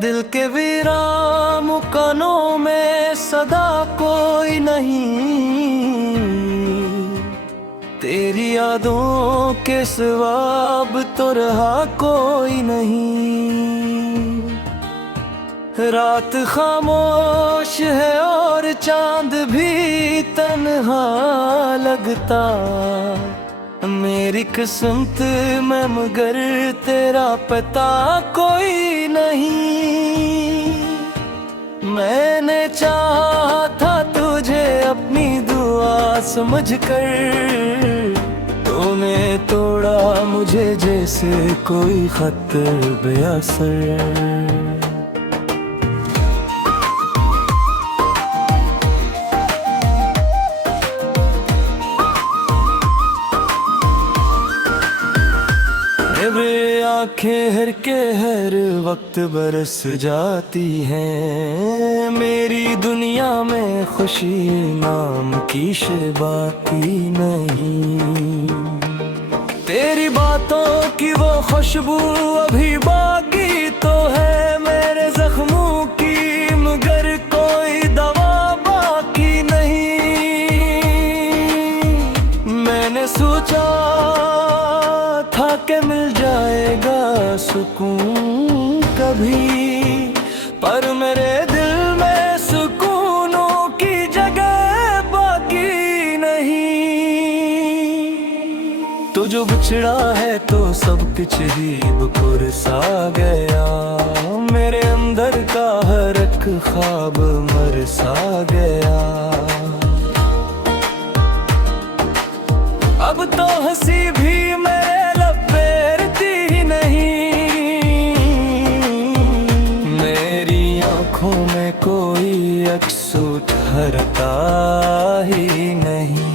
दिल के वीरान मुकानों में सदा कोई नहीं, तेरी यादों के सिवा अब तो रहा कोई नहीं। रात खामोश है और चांद भी तन्हा लगता, मेरी किस्मत में मगर तेरा पता कोई नहीं। मैंने चाहा था तुझे अपनी दुआ समझकर, तूने तोड़ा मुझे जैसे कोई खत बेअसर। वे आंखें हर के हर वक्त बरस जाती हैं, मेरी दुनिया में खुशी नाम की शे बाकी नहीं। तेरी बातों की वो खुशबू अभी बाकी तो है मेरे जख्मों की, मगर कोई दवा बाकी नहीं। मैंने सोचा था कि मिल जाएगा सुकून कभी, पर मेरे दिल में सुकूनों की जगह बाकी नहीं। तो जो बिछड़ा है तो सब कुछ ही बुकुर सा गया, मेरे अंदर का हर एक ख्वाब मर सा गया। अब तो हंसी भी मेरे लब पे रहती नहीं, मेरी आंखों में कोई अक्स उठरता ही नहीं।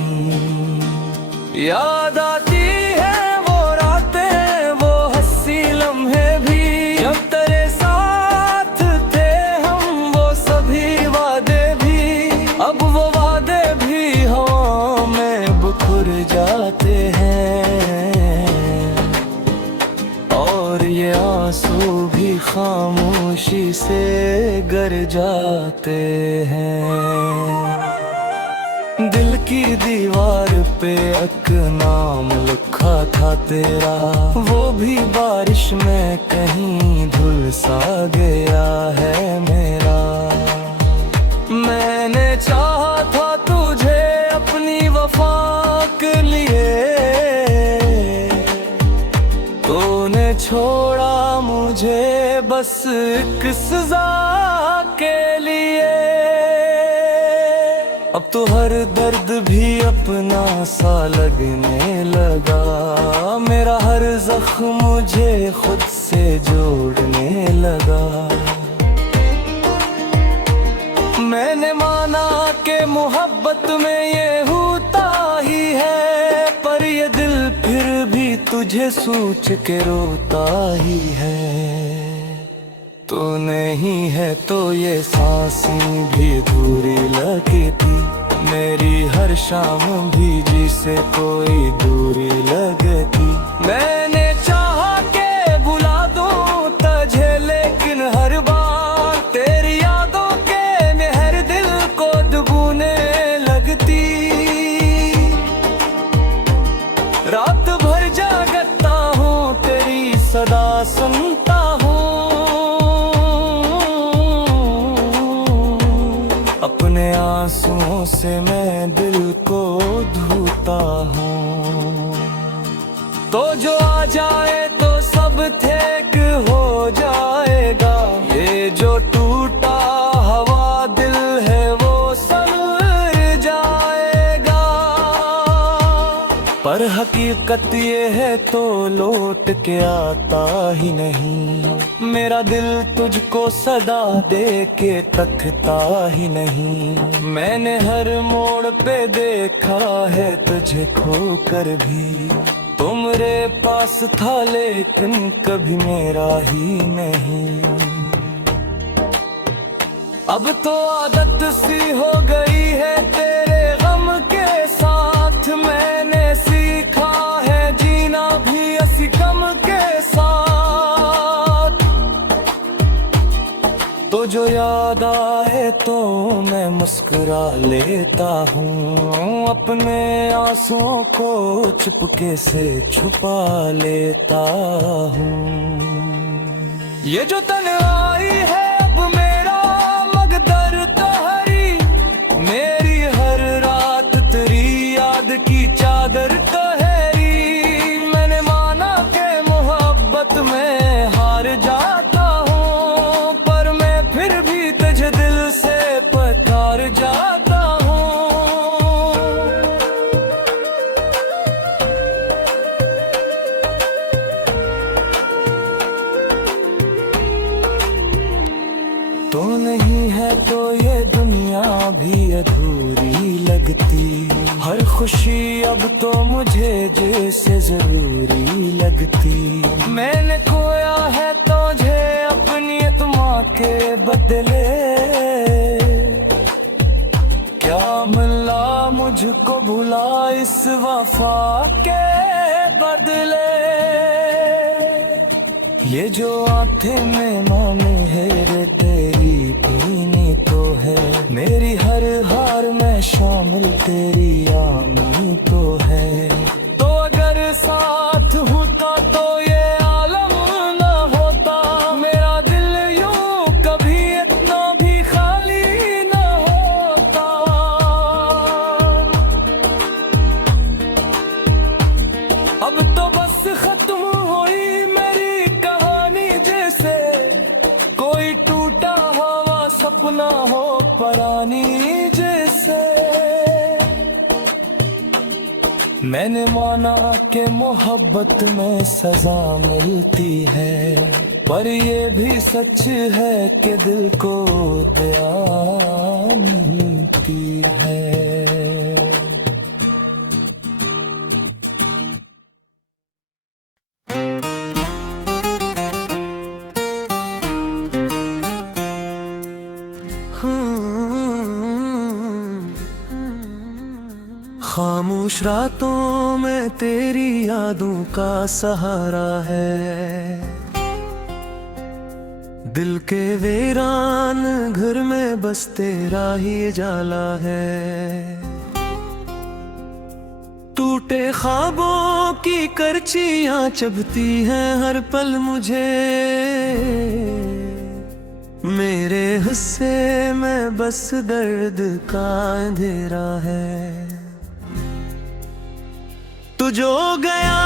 याद आती है वो रातें, वो हंसी लम्हे भी, जब तेरे साथ थे हम, वो सभी वादे भी। अब वो वादे भी हवा में बिखर जाते हैं, और ये आंसू भी खामोशी से गर जाते हैं। दिल की दीवार पे एक नाम लिखा था तेरा, वो भी बारिश में कहीं धुल सा गया है मेरा। मैंने चाहा था तुझे अपनी वफा के लिए, तूने छोड़ा मुझे बस एक सजा के लिए। अब तो हर दर्द भी अपना सा लगने लगा, मेरा हर जख्म मुझे खुद से जोड़ने लगा। मैंने माना कि मोहब्बत में ये होता ही है, पर ये दिल फिर भी तुझे सोच के रोता ही है। तो नहीं है तो ये सांसें भी दूरी लगती थी, मेरी हर शाम भी जिसे कोई दूरी लगती। मैंने चाहा के बुला दूं तुझे, लेकिन हर बार तेरी यादों के मेहर दिल को दुगुने लगती। रात भर जागता हूँ तेरी सदा सुनता हूँ, अपने आंसुओं से मैं दिल को धोता हूँ। तो जो आ जाए तो सब ठीक हो जाएगा, ये जो टूटा हवा दिल है वो संवर जाएगा। पर हकीकत ये है तो लौट के आता ही नहीं, मेरा दिल तुझको सदा दे के तकता ही नहीं। मैंने हर मोड़ पे देखा है तुझे खो कर भी, तुमरे पास था लेकिन कभी मेरा ही नहीं। अब तो आदत सी हो गई है तेरे गम के साथ, मैंने सीखा है जीना भी इसी गम के साथ। तो मैं मुस्कुरा लेता हूँ, अपने आंसुओं को चुपके से छुपा लेता हूँ। ये जो तन्हाई है अब मेरा मकदर तहरी, मेरी हर रात तेरी याद की चादर तहरी। मैंने माना के मोहब्बत में हार जाता हूँ, पर मैं फिर भी तुझे दिल से पुकार जाता हूँ। तो नहीं है तो ये दुनिया भी अधूरी लगती, हर खुशी अब तो मुझे जैसे जरूरी लगती। मैंने खोया है तुझे अपनी तुमा के बदले, क्या मिला मुझको भुला इस वफा के बदले। ये जो आंखें में माने है तेरी पीनी तो है, मेरी हर हार में शामिल तेरी आमी तो है। तो अगर साथ होता तो ये आलम ना होता, मेरा दिल यूं कभी इतना भी खाली ना होता। अब तो बस खत्म हुई मेरी कहानी, जैसे कोई टूटा हुआ सपना हो परानी जैसे। मैंने माना कि मोहब्बत में सजा मिलती है, पर ये भी सच है कि दिल को दया मिलती है। खामोश रातों में तेरी यादों का सहारा है, दिल के वीरान घर में बस तेरा ही जाला है। टूटे ख्वाबों की करचियां चुभती हैं हर पल मुझे, मेरे हिस्से में बस दर्द का अंधेरा है। तू जो गया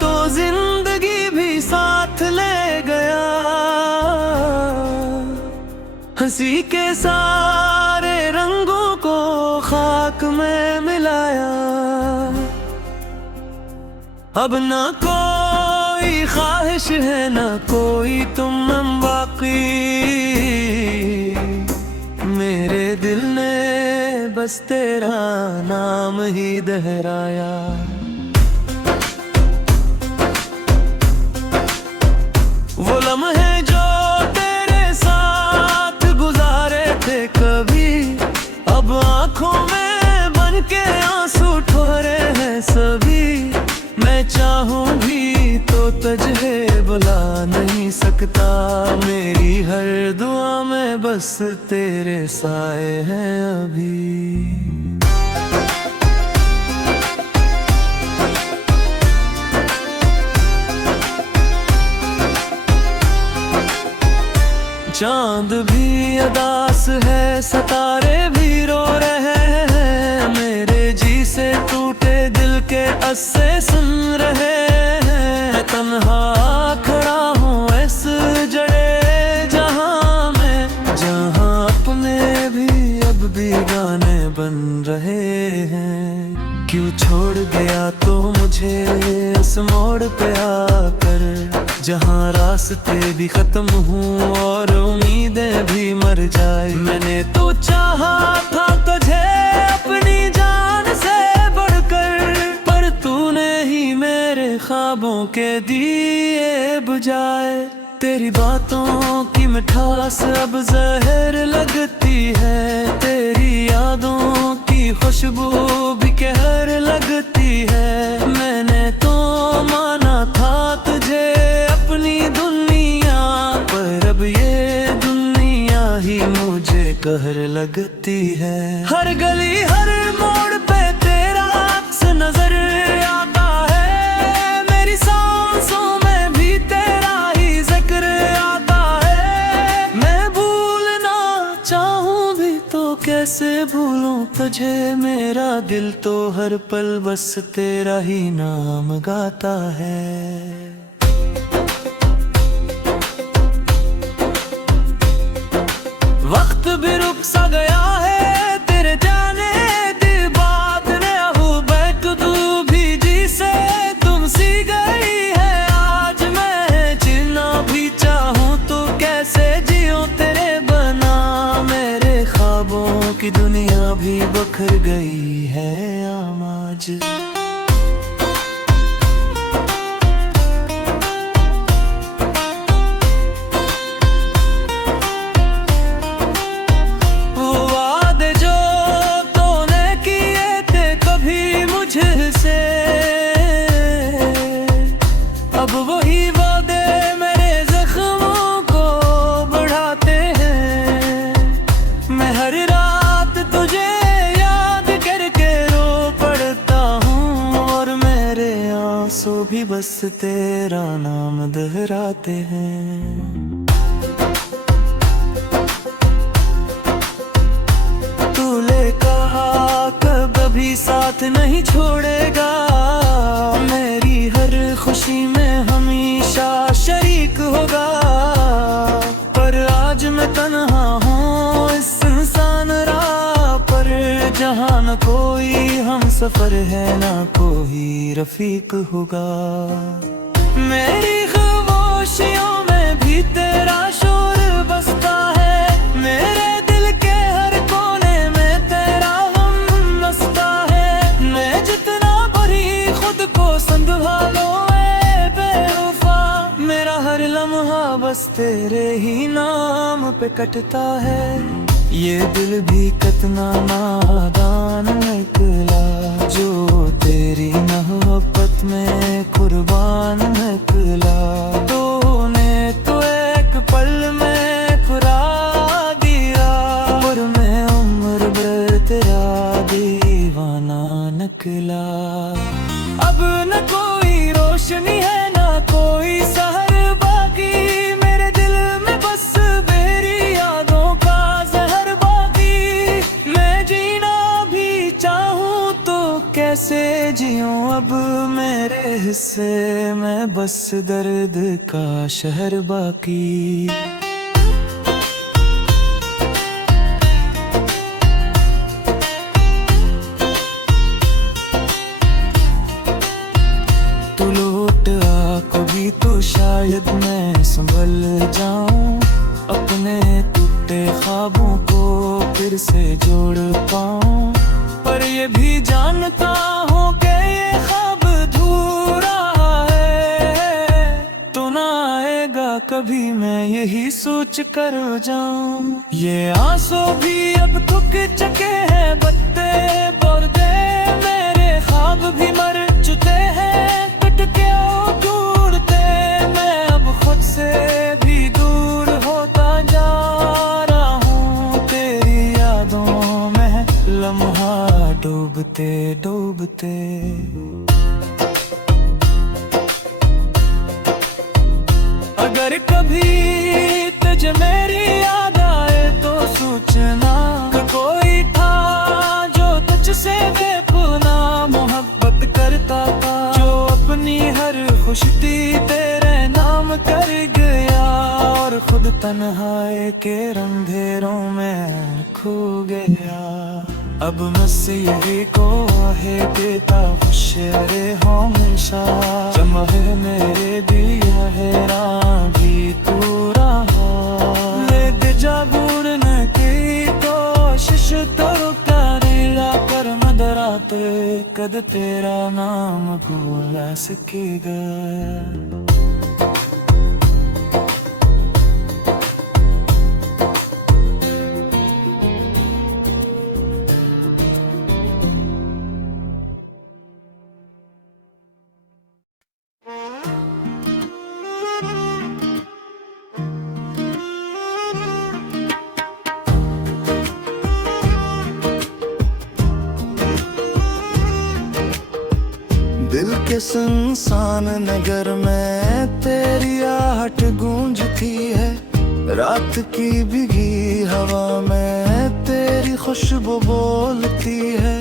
तो जिंदगी भी साथ ले गया, हंसी के सारे रंगों को खाक में मिलाया। अब ना कोई ख्वाहिश है ना कोई तुम बाकी, मेरे दिल ने बस तेरा नाम ही दोहराया। वो लम्हे जो तेरे साथ गुजारे थे कभी, अब आंखों में बन के आंसू ठोरे हैं सभी। मैं चाहूं भी तो तुझे बुला नहीं सकता, मेरी हर दुआ में बस तेरे साए हैं अभी। चांद भी अदास है, सितारे भी रो रहे हैं, मेरे जी से टूटे दिल के अस्से सुन रहे हैं। तन्हा खड़ा हूँ इस जड़े जहां में, जहां अपने भी अब बेगाने बन रहे हैं। क्यों छोड़ गया तो मुझे इस मोड़ पे आकर, जहाँ रास्ते भी खत्म हुए और उम्मीदें भी मर जाए। मैंने तो चाहा था तुझे अपनी जान से बढ़कर, पर तूने ही मेरे ख्वाबों के दिए बुझाए। तेरी बातों की मिठास अब जहर लगती है, तेरी यादों की खुशबू भी कहर लगती है। मैंने तो माना था तुझे अपनी दुनिया, पर अब ये दुनिया ही मुझे जहर लगती है। हर गली हर मोड़ पे तेरा अक्स नजर आता है, मेरी सांसों में भी तेरा ही जिक्र आता है। मैं भूलना चाहूं भी तो कैसे भूलूं तुझे, मेरा दिल तो हर पल बस तेरा ही नाम गाता है। वक्त भी रुक सा गया है तेरे जाने दी बात ने, हो बैठ तू भी जी से तुम सी गई है आज। मैं जीना भी चाहूं तो कैसे जियूं तेरे बना, मेरे ख्वाबों की दुनिया भी बखर गई है आज। अब वही वादे मेरे जख्मों को बढ़ाते हैं। मैं हर रात तुझे याद करके रो पड़ता हूँ, और मेरे आंसू भी बस तेरा नाम दोहराते हैं। तूने कहा कभी साथ नहीं छोड़ेगा, मेरी हर खुशी में हमेशा शरीक होगा। पर आज मैं तन्हा हूँ इस इंसान राह पर, जहाँ न कोई हम सफर है ना कोई रफीक होगा। मेरी खामोशियों में भी तेरा शोर बसता है, मेरे दिल के हर कोने में तेरा गम नसता है। मैं जितना भरी खुद को संभालो ऐ बेवफा, मेरा हर लम्हा बस तेरे ही नाम पे कटता है। ये दिल भी कितना नादान निकला, जो तेरी मोहब्बत में कुर्बान निकला। तूने तो एक पल में खुरा दिया, और मैं उम्र भर तेरा दीवाना निकला। अब न कोई रोशनी है ना कोई सहर बाकी, मेरे दिल में बस मेरी यादों का जहर बाकी। मैं जीना भी चाहूं तो कैसे जीऊं, अब मेरे हिस्से में बस दर्द का शहर बाकी। तू लौट आ कभी तो शायद मैं संभल जाऊं, अपने टूटे ख्वाबों को फिर से जोड़ पाऊं। पर ये भी जानता हूँ कि ये ख्वाब अधूरा है, तो ना आएगा कभी मैं यही सोच कर जाऊं। ये आंसू भी अब थक चुके हैं बत्ते बोल दे, मेरे ख्वाब भी मर चुके हैं टूटके और टूटते। मैं अब खुद से भी दूर होता जा रहा हूँ, तेरी यादों में लम्हा डूबते डूबते। अगर कभी तुझे मेरी याद आए तो सोचना कि कोई था जो तुझसे बेपना मोहब्बत करता था, जो अपनी हर खुशी तेरे नाम कर गया, और खुद तन्हाई के अंधेरों में खो गया। अब मसीही को है देता खुश रे हमेशा, जमा है मेरे दिया है भी तू रहा। ले जाबूर न की कोशिश तो करेगा, कर मदराते कद तेरा नाम भूला सकेगा। दिल के सुनसान नगर में तेरी आहट गूंजती है। रात की भीगी हवा में तेरी खुशबू बोलती है।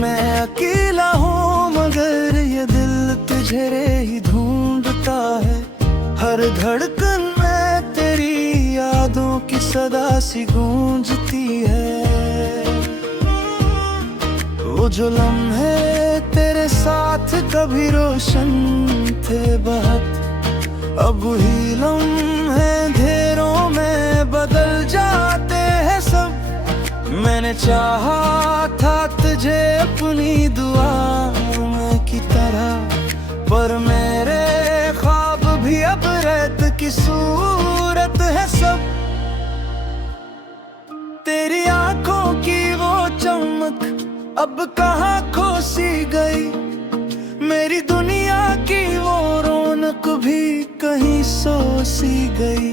मैं अकेला हूँ मगर ये दिल तुझे ही ढूंढता है। हर धड़कन में तेरी यादों की सदा सी गूंजती है। वो जो लम्हे तेरे साथ कभी रोशन थे बहुत, अब ही लम्हे अंधेरों में बदल जाते हैं सब। मैंने चाहा था तुझे अपनी दुआओं में की तरह, पर मेरे ख्वाब भी अब रेत की सूरत है सब। तेरी आंखों की वो चमक अब कहाँ खो सी गई, मेरी दुनिया की वो रौनक भी कहीं सो सी गई।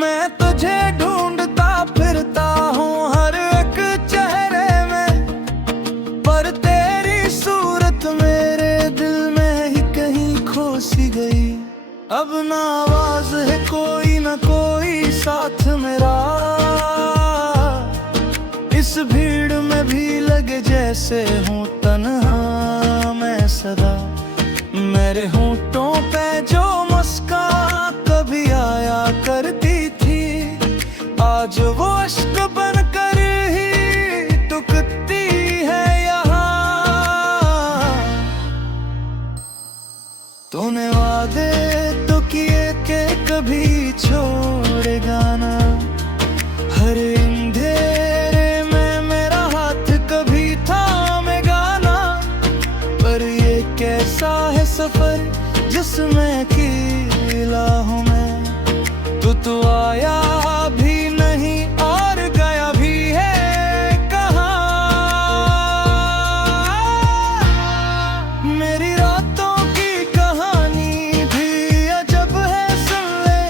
मैं तुझे ढूंढता फिरता हूँ हर एक चेहरे में, पर तेरी सूरत मेरे दिल में ही कहीं खो सी गई। अब ना आवाज है कोई ना कोई साथ मेरा, इस भीड़ में भी लगे जैसे हूँ तन्हा मैं सदा। मेरे होंठों पे जो मुस्कान कभी आया करती थी, आज वो अश्क बनकर ही टुकती है यहाँ। तूने वादे तो किए के कभी छोड़ेगा ना, हर अंधेरे में मेरा हाथ कभी थामेगा ना। पर ये कैसा है सफर जिसमें अकेला हूँ मैं, तू आया भी नहीं और गया भी है कहाँ। मेरी रातों की कहानी भी अजब है सुन ले,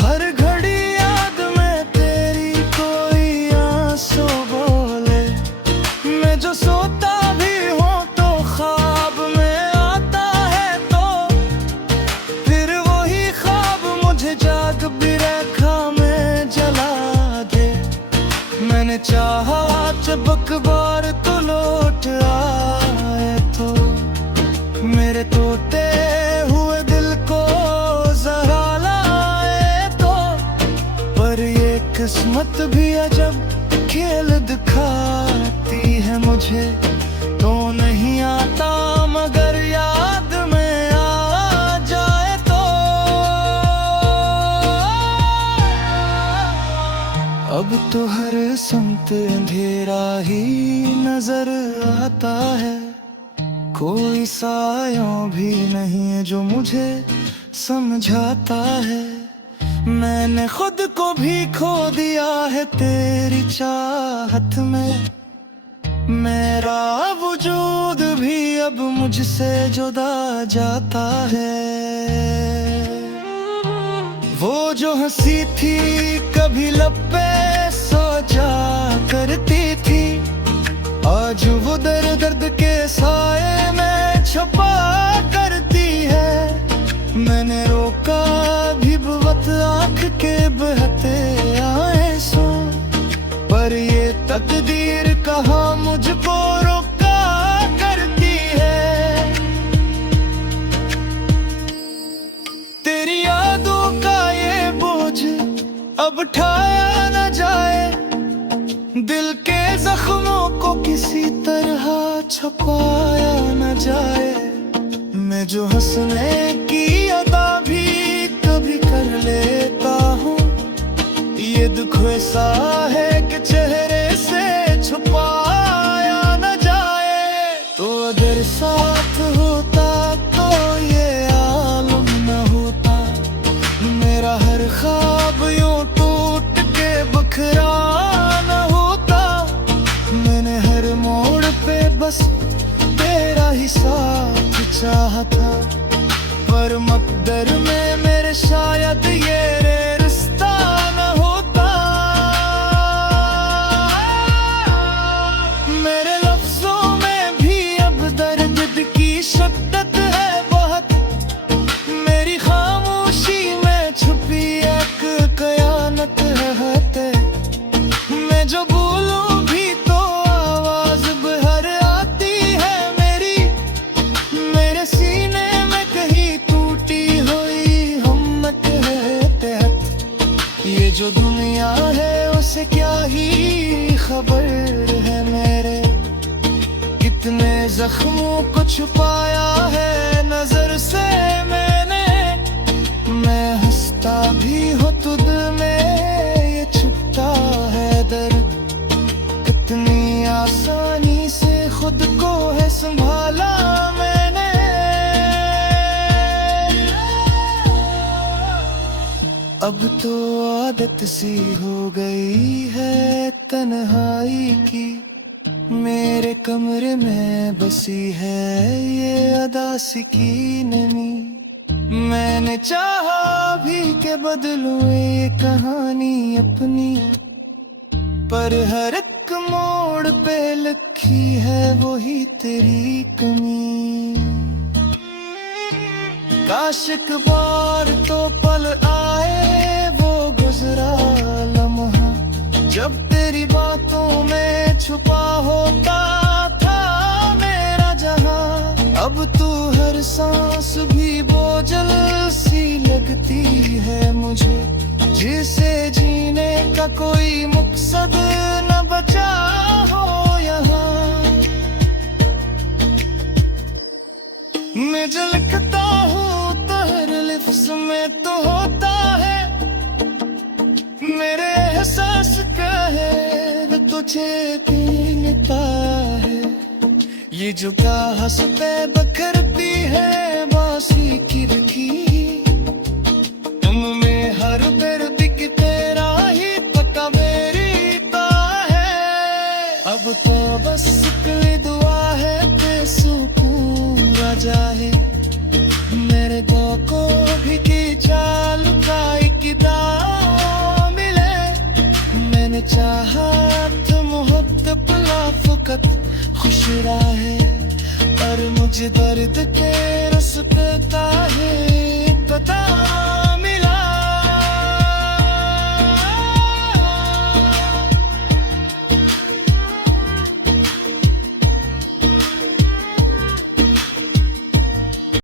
हर घड़ी याद में तेरी कोई आंसू बोले। मैं जो सोता भी हूँ तो ख्वाब में आता है, तो फिर वही ख्वाब मुझे जाग भी रखा में जला दे। मैंने चाहा जब अखबार तो लौट आए, तो मेरे टूटे हुए दिल को जरा लाए तो। पर ये किस्मत भी अजब खेल दिखाती है मुझे, तो नहीं आता मगर याद में आ जाए तो। अब तो हर संत अंधेरा ही नजर आता है, कोई सायों भी नहीं है जो मुझे समझाता है। मैंने खुद को भी खो दिया है तेरी चाहत में, मेरा वजूद भी अब मुझसे जुदा जाता है। वो जो हंसी थी कभी लब पे सो जा करती थी, आज वो दर्द के साए में छुपा करती है। मैंने रोका भी बहुत आँख के बहते आंसू, पर ये तकदीर कहाँ मुझको रोका करती है। तेरी यादों का ये बोझ अब उठाया न जाए, दिल के जख्मों को किसी तरह छुपाया न जाए। मैं जो हंसने की अदा भी कभी कर लेता हूँ, ये दुख ऐसा है कि चेहरे से छुपाया न जाए। तो अगर साथ होता तो ये आलम न होता, मेरा हर ख्वाब यूं टूट के बखरा न होता। मैंने हर मोड़ पे बस तेरा ही साथ चाहा था, पर मकदर में मेरे शायद ये रिश्ता न होता। मेरे लफ्जों में भी अब दर्द की जख्मों को छुपाया है नजर से मैंने। मैं हंसता भी हो तो दिल में ये छुपता है दर्द। कितनी आसानी से खुद को है संभाला मैंने। अब तो आदत सी हो गई है तन्हाई की। मेरे कमरे में बसी है ये अदासी की नमी। मैंने चाहा भी के बदलूं ये कहानी अपनी, पर हर एक मोड़ पे लिखी है वही तेरी कमी। काश एक बार तो पल आए वो गुजरा लम्हा, जब तेरी बातों में छुपा होता था मेरा जहां। अब तू हर सांस भी बोझल सी लगती है मुझे, जिसे जीने का कोई मकसद न बचा हो यहाँ। मैं जो लिखता हूँ तो हर लिफ्ज़ में तो होता है मेरे एहसास का है तुझे पीता है। ये जो हंस पे बखरती है बांसी की रखी, तुम में हर दर्द की तेरा ही पता मेरी ता है। अब तो बस कोई दुआ है कि सुकून आ जाए मेरे दो को भी की चाल का किताब मिले। मैंने चाहा तो मोहब्बत फकत खुश रहे, पर मुझे दर्द के रस पे है